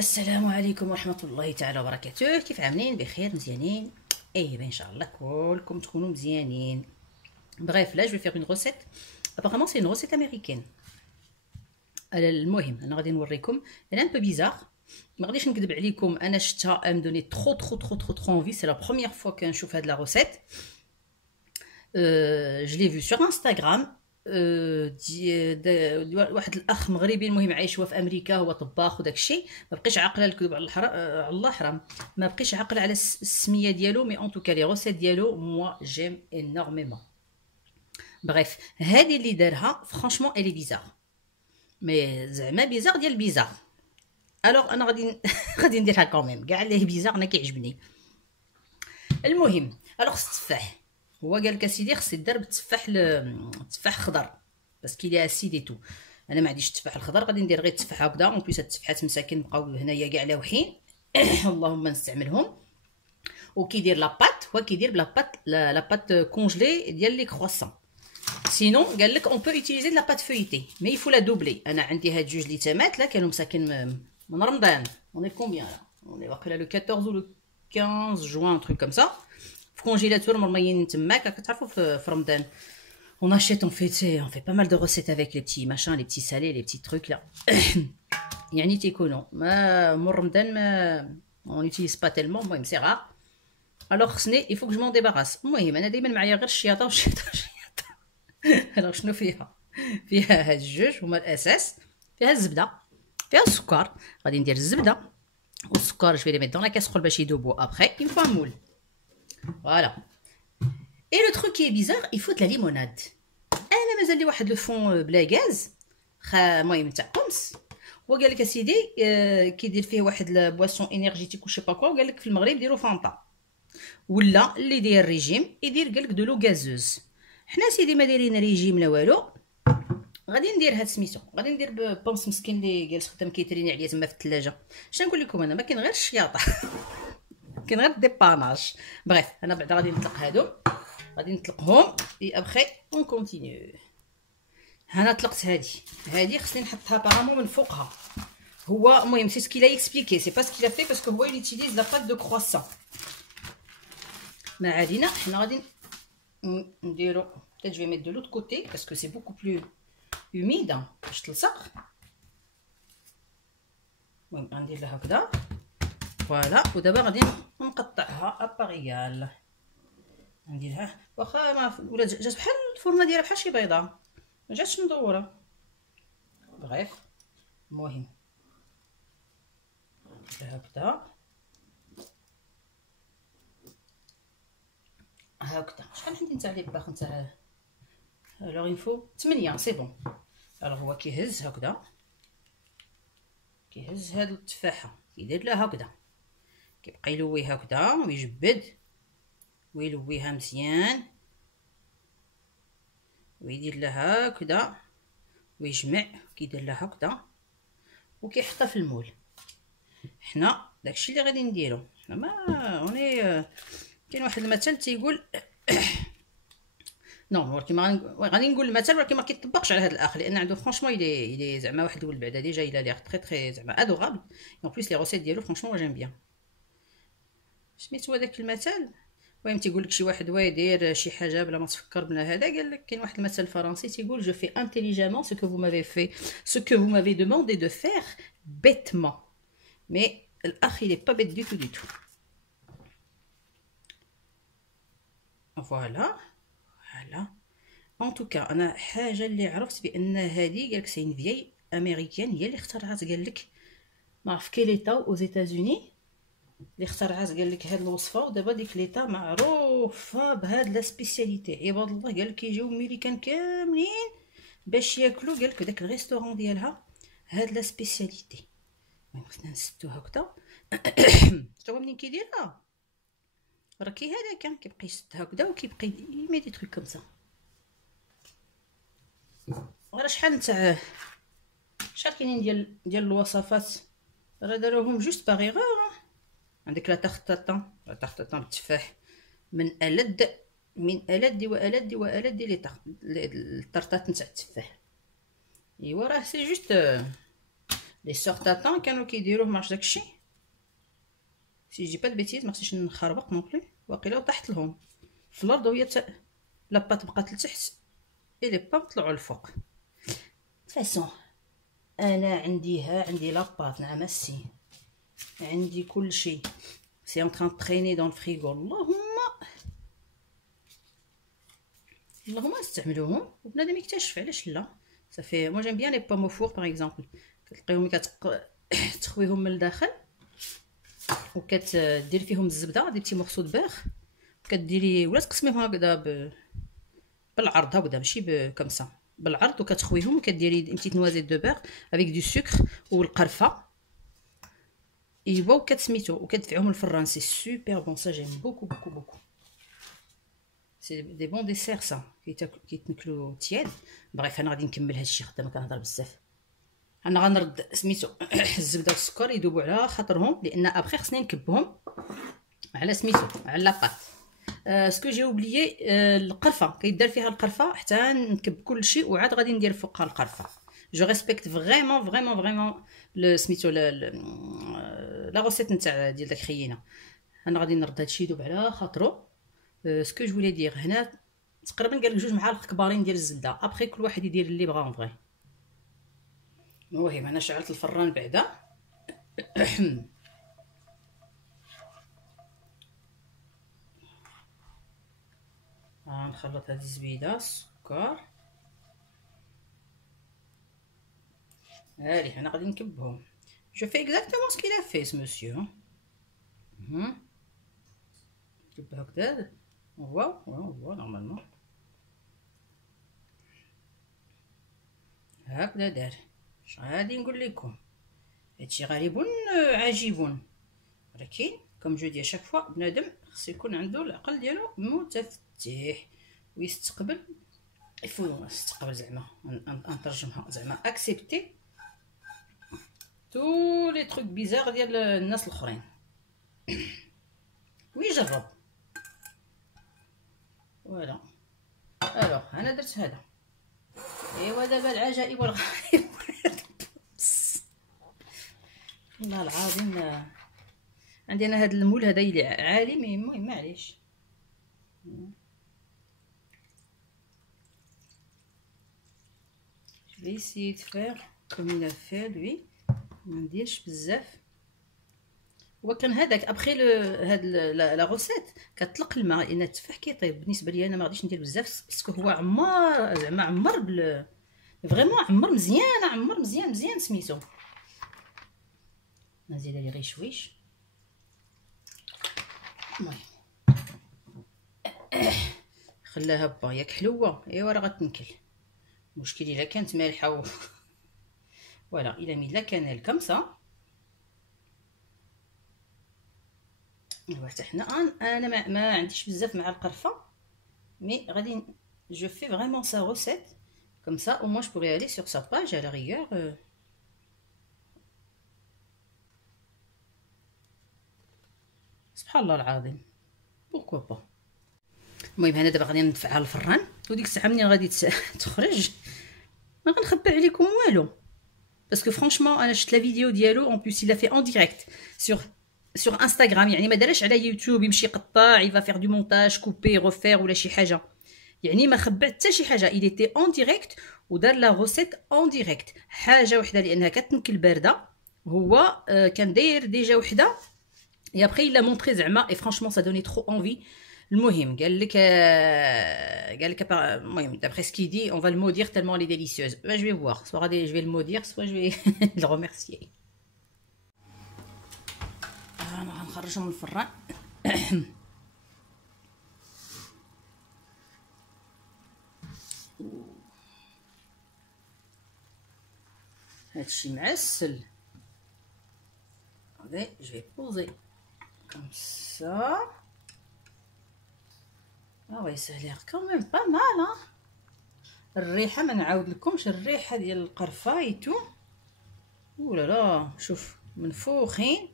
السلام عليكم ورحمة الله تعالى وبركاته. كيف عاملين؟ بخير؟ مزيانين؟ ايه ان شاء الله كلكم تكونوا مزيانين. Bref, là je vais faire une recette. Apparemment c'est une recette américaine. المهم انا غادي نوريكم. Elle est un peu bizarre. ما غاديش نكذب عليكم، انا شفتها ام دوني trop envie. C'est la première fois que نشوف هاد la recette. Je l'ai vue sur Instagram. واحد الاخ مغربي المهم عايش هو في امريكا، هو طباخ وداك الشيء. ما بقيتش عاقله الكذب على الله حرام، ما بقيتش عاقله على السميه ديالو، مي اون توكا لي روسيت ديالو موا جيم انورميمون. بريف، هذه اللي دارها فرانشمون الي بيزار، مي زعما بيزار ديال بيزار. الوغ انا غادي غادي نديرها كوميم، كاع اللي بيزار انا كيعجبني. المهم الوغ التفاح، هو قال لك اسيدي خص يدار بالتفاح التفاح خضر باسكو لي اسيد اي تو. انا ما عنديش التفاح الخضر، غادي ندير غير التفاح هكذا. اون بليس التفاحات مساكن بقاو هنايا كاع لاوحين اللهم نستعملهم. وكيدير لاباط، هو كيدير بلاباط لاباط كونجلي ديال لي كرواسون. سينون قال لك اون بو يوتيليزي لاباط فويتي مي يفو لا دوبلي. انا عندي هاد جوج ليتامات لا كانوا مساكن من رمضان. اوني كومبيان لا؟ اوني واقيلا لو 14 و لو 15 جوان تروك كوم سا. في كونجيلاتور مرميين تماك، كتعرفوا في رمضان. On achète, on fait pas mal de recettes avec les petits machins, les petits salés, les petits trucs là. يعني تيكونوا ما مور رمضان ما on n'utilise pas tellement. المهم سي رار. alors خصني il faut que je m'en débarrasse. المهم انا دائما معايا غير الشياطه والشياطه. alors شنو فيها؟ فيها هاد الجوج هما الاساس. فيها الزبده، فيها السكر. غادي ندير الزبده والسكر. جو في لي ميت دون لا كاسرول باش يذوبوا. ابخي il faut un moule. Voilà. Et le truc qui est bizarre, il faut de la limonade. انا مازال لي واحد لو فون بلا غاز المهم تاع قمص. وقال لك اسيدي كيدير فيه واحد بواسون انرجيتيك وشي با كوا. وقال لك في المغرب ديروا فانطا، ولا اللي داير ريجيم يدير قال لك دو لو غازوز. حنا سيدي ما دايرين ريجيم لا والو. غادي ندير هاد سميتو، غادي ندير بونس مسكين اللي جالس خدام كيتريني عليا تما في الثلاجه. شنو نقول لكم، انا ما كاين غير الشياطه كاين غير ديباناج. بريف انا بعدا غادي نطلق هادو، غادي نطلقهم اي ابخي اون كونتينيو. هنا طلقت هادي خصني نحطها بارامون من فوقها. هو المهم سي سكي لا اكسبليكي، سي با سكي لا في باسكو هو يوتيليز لا بات دو كرواسون. ما علينا، حنا غادي نديرو peut-être je vais mettre de l'autre côté parce que c'est beaucoup plus humide باش تلصق. المهم غندير لها هكذا فوالا. ودابا غادي نقطعها اباريال. نديرها واخا ما ولا جات بحال الفورمه ديالها بحال شي بيضه، ما جاتش مدوره. بغيف المهم نديرها هكذا شحال عندي نتاع لي باخ نتاع الوغ ينفو 8 سي بون. الوغ هو كيهز هكذا، كيهز هاد التفاحه كيدير لها هكذا، كيبقى يلوي هكذا ويجبد ويلويها مزيان ويدير لها هكذا ويجمع كيدير لها هكذا وكيحطها في المول. حنا داكشي اللي غادي نديرو. حنا ما اوني كاين واحد المثل تيقول نو ولكن غادي نقول المثل ولكن ما كيطبقش على هذا الاخ، لان عنده فرانشمون يلي زعما واحد الولد بعدا ديجا الى لي تري زعما ادوغابل. اون بليس لي روسيت ديالو فرانشمون جيم بيان. سميتو هذاك المثل؟ المهم تيقول لك شي واحد داير شي حاجه بلا ما تفكر بلا هذا. قال لك كاين واحد المثل فرنسي تيقول جو في انتيليجامون سو كو فو مافي في سو كو فو مافي دوموندي دو فير بيتمون. مي الاخ il est pas bête du tout. فوالا ان توكا. انا حاجه اللي عرفت بان هذه قالك سي فيي امريكان هي اللي اخترعت. قال لك ما عرف كي ليتا او زيتازوني اللي اخترعت قال لك هاد الوصفه. ودابا ديك ليتا معروفه بهاد لا سبيسياليتي. عباد الله قال لك كيجيو امريكان كاملين باش ياكلوا. قال لك داك الريستورون ديالها هاد لا سبيسياليتي. المهم خصنا نسدو هكذا. شتو منين كيديرها راه كي هذا كيبقى يسد هكذا وكيبقى يمي دي تروك كوم سا. راه شحال نتاع شحال كاينين ديال الوصفات راه داروهم جوست باغيغور. عندك لا تارت تاتان بالتفاح من ألد وألد لي الطرطات نتاع التفاح. ايوا راه سي جوست لي سور تاتان كانوا كيديروه ما عرفتش داكشي سي جي با د بيتيز، ما خصنيش نخربق نون بلي. واقيلا طاحت لهم في الارض وهي لاباط بقات لتحت اي لي با طلعوا الفوق. فاسون انا عندي لاباط نعم السي، عندي كل شيء سي ان تران تريني دون الفريغو. اللهم نستعملوهم وبنادم يكتشف، علاش لا؟ صافي مو جيم بيان لي بوم فور باغ اكزومبل، كتلقيهم تخويهم من الداخل وكتديري فيهم الزبده، دي بتي مورسو دو بيغ كديري ولا تقسميهم هكذا بالعرض هكذا ماشي كمسا بالعرض، وكتخويهم وكديري انتي نوازيت دو بيغ افيك دو سكر والقرفه ايوا وكتسميتو وكتدفعوهم الفران. سي سوبر بون، سا جيم بوكو بوكو بوكو، سي دي بون ديسير سا كيتنكلو تياد. بغيت انا غادي نكمل هادشي خدامه كنهضر بزاف. انا غنرد سميتو الزبده والسكر يذوبوا على خاطرهم، لان ابخي خصني نكبهم على سميتو على لاباط. سكو جي اوبليي القرفه كيدار فيها القرفه حتى نكب كل شيء وعاد غادي ندير فوقها القرفه. جو ريسبكت فريمون سميتو لا غوسيت نتاع ديال داك خيينه. انا غادي نرد هادشي يذوب على خاطرو. سكو جو فولي دير هنا تقريبا قال لك 2 معالق كبارين ديال الزبده، ابخي كل واحد يدير اللي بغا اون فغي. المهم انا شعلت الفران بعدا. نخلط هاد الزبيده السكر. هالي انا غادي نكبهم. جو في اكزاكتومون سكي لا في مسيو. نكب هكذا هو نورمالمون هكذا دار. اش غادي نقول لكم، هادشي غريب عجيب، ولكن كوم جو دي شاك فوا بنادم خصو يكون عنده العقل ديالو متفتح ويستقبل. يفو يستقبل زعما نترجمها زعما اكسبتي تو لي تروك بيزار ديال الناس الاخرين ويجرب. فوالا الوغ انا درت هذا. ايوا دابا العجائب والغرائب. والله العظيم عندي انا هذا المول هذا اللي عالي، مي المهم معليش. جو في اسيي دو فير كوم il a fait lui، ما نديرش بزاف. وكان هذاك ابخي هاد لا غوسيت كتطلق الماء لان التفاح كيطيب. بالنسبه لي انا ما غاديش ندير بزاف باسكو هو عمار زعما عمر فريمون عمر مزيان سميتو. نزيد عليه غير شويش. المهم خلاها با ياك حلوه. ايوا راه غتنكل. المشكل الا كانت مالحه فوالا الا ميلا كان كمسه. ايوا حتى حنا انا ما عنديش بزاف مع القرفه، مي غادي جو في فريمون سا روسيت كوم سا او موان جو بوري aller sur sa page à la rigueur. سبحان الله العظيم بوركوا با. المهم انا دابا غادي ندفعها للفران، وديك الساعه منين غادي تخرج ما غنخبي عليكم والو، باسكو فرانشمون انا شفت لا فيديو ديالو اون بليس الا في اون ديريكت سور انستغرام، يعني ما دارش على يوتيوب يمشي يقطع يفا فير دو مونتاج كوبي ريفير ولا شي حاجه، يعني ما خبع حتى شي حاجه. il était en direct ودار لا غوسيت اون ديريكت. حاجه وحده لانها كتنكل بارده، هو كان داير ديجا وحده اي ابري لا مونطري زعما اي فرانشمون سا دوني ترو انفي. المهم قال لك المهم d'après ce qu'il dit on va le maudire tellement elle est délicieuse. Je vais voir, soit je vais le maudire soit je vais le remercier. انا غنخرجهم من الفران. هادشي معسل. Allez, je vais poser comme ça. Ah ouais, ça a l'air quand même pas mal hein. الريحه ما نعاود لكمش، الريحه ديال القرفه ايتو اولا لا شوف منفوخين.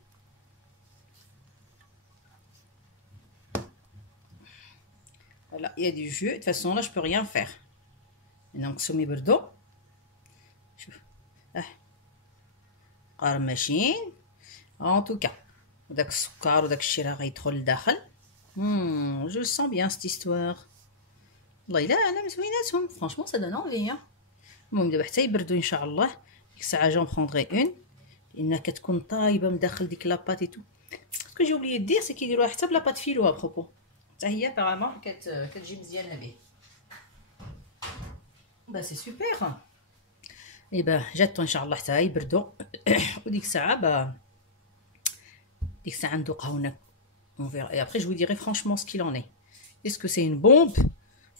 Voilà, il y a du jus. De toute façon là je peux rien faire. نقصهم يبردوا. شوف قرمشين ان توكا. وداك السكر وداك الشيء راه غيدخل لداخل. جو سون بيان ست استوار. والله الا انا زويناتهم فرانشمون سا دون انفي. المهم دابا حتى يبردوا ان شاء الله، ديك الساعه جون بروندغي اون لان كتكون طايبه من داخل ديك لاباط اي تو. سكو جي اوبليي دير سي كيديروها حتى بلاباط فيلو بروبو، حتى هي فريمون كتجي مزيانه به. با سي سوبر. اي با جاتو ان شاء الله حتى يبردوا وديك الساعه ديك الساعه ندوقها هنا on verra et après je vous dirai franchement ce qu'il en est. Est-ce que c'est une bombe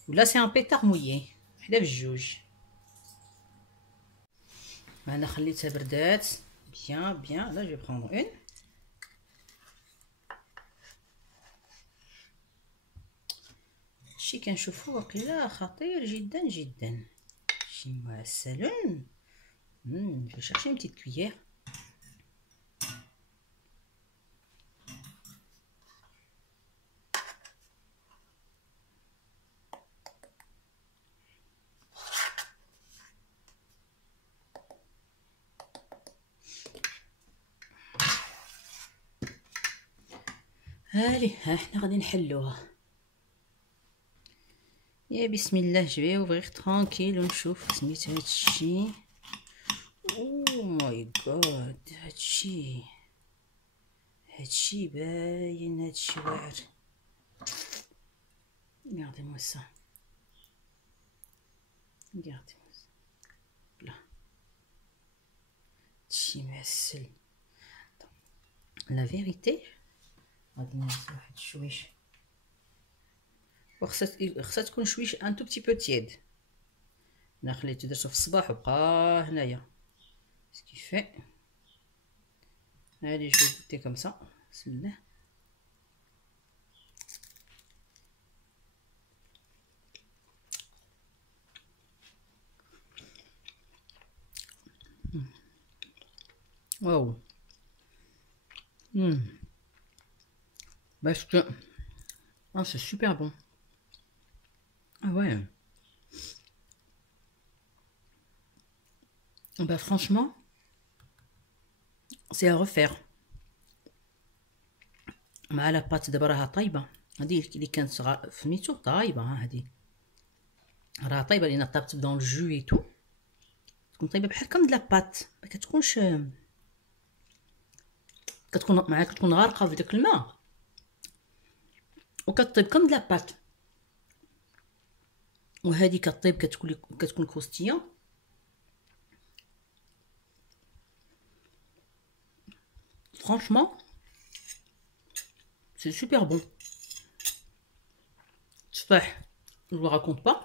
ou là c'est un pétard mouillé. حدا بجوج. انا خليتها بردات bien. Là je vais prendre une. شي كنشوفو واقيلا خطير جدا جدا. شي معسل. Je vais chercher une petite cuillère. هالي ها حنا غادي نحلوها. يا بسم الله. جو اوفريغ ترانكيل ونشوف سميت هادشي. او ماي جاد هادشي باين، هادشي واعر. Regardez-moi ça. Regardez-moi ça. Là. هادشي معسل. La vérité غادي نهز واحد الشويش، وخصها تكون شويش ان تو بتي بو تياد. انا خليته درتو في الصباح وبقى هنايا سكي في. هادي جو غوتي كوم سا. بسم الله. واو. Parce que c'est super bon. Ah ouais. Bah franchement, c'est à refaire. مع لا بات دابا راها طايبه. هذه اللي كانت فميتو طايبه. ها هذه راها طايبه لان طابت دون الجو اي تو. تكون طايبه بحال كم د لا بات، ما كتكونش كتكون غارقه في داك الماء وكطيب كم د لا بات. وهذه كطيب كتكون كوستيه. Franchement, c'est super bon. Je vous raconte pas.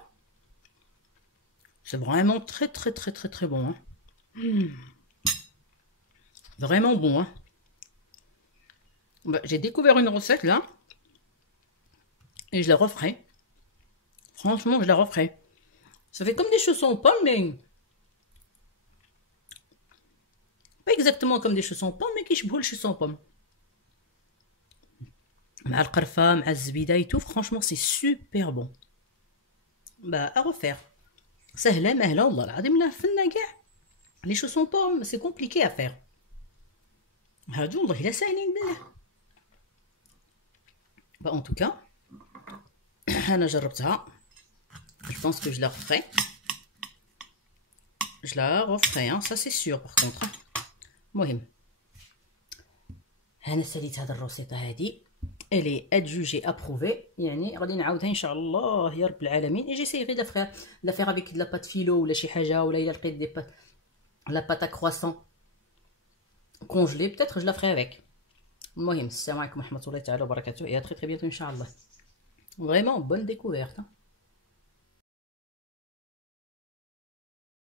C'est vraiment très bon. Hein. Vraiment bon. Hein. Bah, j'ai découvert une recette là. Et je la referai. Franchement, je la referai. Ça fait comme des chaussons aux pommes, mais... pas exactement comme des chaussons aux pommes, mais qui يشبهوا الشوسون aux pommes. مع القرفة مع الزبيدة et tout, franchement c'est super bon. Bah à refaire. سهلة مهلة والله العظيم لا فنا كاع. Les chaussons aux pommes c'est compliqué à faire. هادو والله الا ساهلين بالله. Bah en tout cas انا جربتها. Je pense que je la referai. Je la referai, hein, ça c'est sûr par contre. المهم انا ساليت هاد الروسيطه هادي الي ادجوجي ابروفي، يعني غادي نعاودها ان شاء الله يا رب العالمين. اجي سي غير لا فيغ افيك لا بات فيلو ولا شي حاجه، ولا الا لقيت دي بات لا بات كرواسون كونجلي بتاتر جو لا فري افيك. المهم السلام عليكم ورحمه الله تعالى وبركاته، et à très bientôt ان شاء الله. Vraiment bonne découverte.